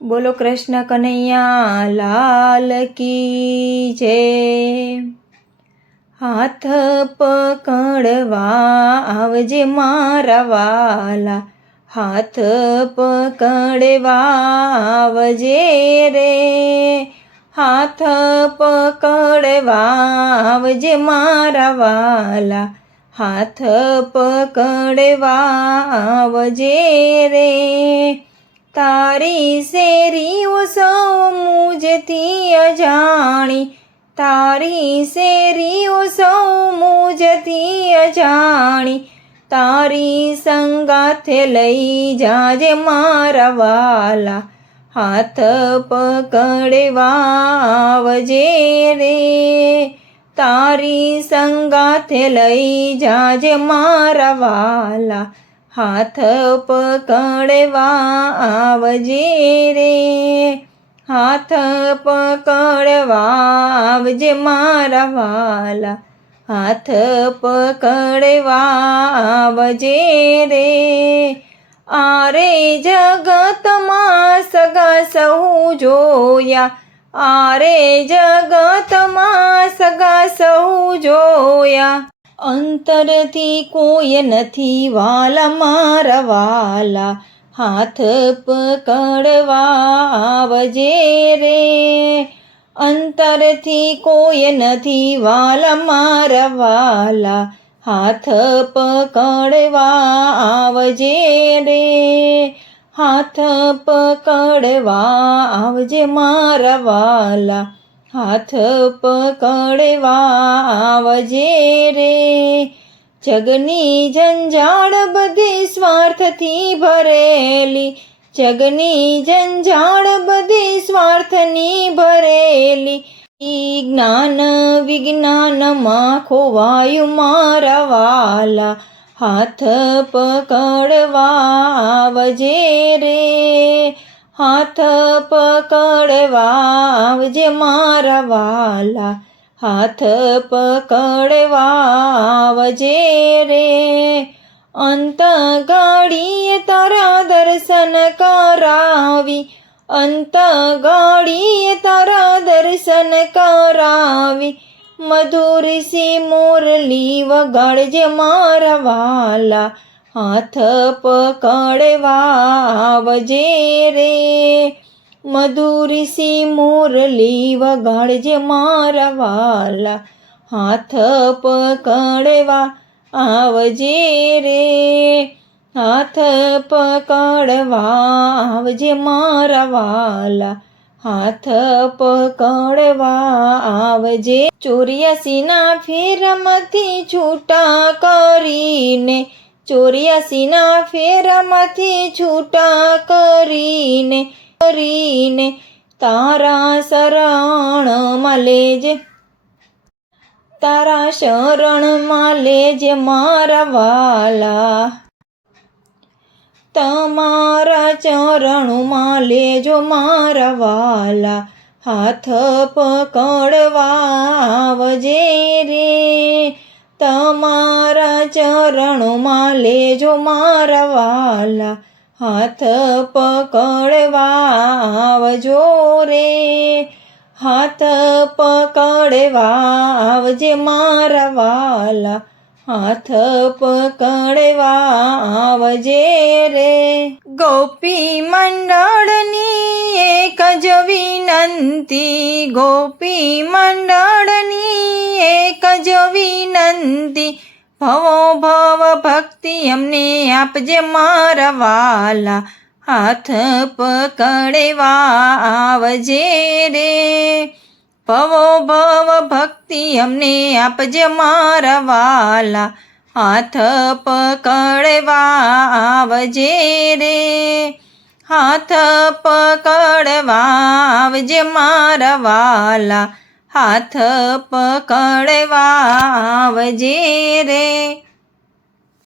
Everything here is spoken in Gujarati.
બોલો કૃષ્ણ કનૈયા લાલ કી જય। હાથ પકડવા આવજે મારા વાલા, હાથ પકડવા આવજે રે, હાથ પકડવા આવજે મારા વાલા, હાથ પકડવા આવજે રે। તારી શેરીઓ સૌ મુજથી અજાણી, તારી શેરીઓ સૌ મુજથી અજાણી, તારી સંગાથે લઈ જાજે મારા વાલા, હાથ પકડવા આવજે રે, તારી સંગાથે લઈ જાજે મારા વાલા, હાથ પકડવા આવજે રે, હાથ પકડવા આવજે મારા વાલા, હાથ પકડવા આવજે રે। આરે જગતમાં સગા સહુ જોયા, આરે જગતમાં સગા સહુ જોયા, અંતરથી કોઈ નથી વાલા મારા વાલા, હાથ પકડવા આવજે રે, અંતરથી કોઈ નથી વાલા મારા વાલા, હાથ પકડવા આવજે રે, હાથ પકડવા આવજે મારા વાલા, હાથ પકડવા આવજે રે। જગની જંજાળ બધી સ્વાર્થથી ભરેલી, જગની જંજાળ બધી સ્વાર્થની ભરેલી, જ્ઞાન વિજ્ઞાનમાં ખોવાયું મારા વાલા, હાથ પકડવા આવજે રે, હાથ પકડવા આવજે મારા વાલા, હાથ પકડવા આવજે રે। અંત ઘડીએ તારા દર્શન કરાવી, અંત ઘડીએ તારા દર્શન કરાવી, મધુર સી મુરલી વગાડજે મારા વાલા, હાથ પકડવા આવજે રે, મધુર સી મુરલી વગાડજે મારા વાલા, હાથ પકડવા આવજે રે, હાથ પકડવા આવજે મારા વાલા, હાથ પકડવા આવજે। 84ના ફેરામાંથી છૂટા કરીને, 84ના ફેરામાંથી છૂટા કરીને, તારા શરણમાં લેજે, તારા શરણમાં લેજે મારા વાલા, તમારા ચરણમાં લેજો મારા વાલા, હાથ પકડવા આવજે રે, તમારા ચરણમાં લેજો મારા વાલા, હાથ પકડવા આવજો રે, હાથ પકડવા આવજે મારા વાલા, હાથ પકડવા આવજે રે। ગોપી મંડળની એક જ વિનંતી, ગોપી મંડળની એક જ વિનંતી, ભવો ભવ ભક્તિ અમને આપજે મારા વાલા, હાથ પકડવા આવજે રે, ભવો ભવ ભક્તિ અમને આપજે મારા વાલા, હાથ પકડવા આવજે રે, હાથ પકડવા આવજે મારા વાલા, હાથ પકડવા આવજે રે।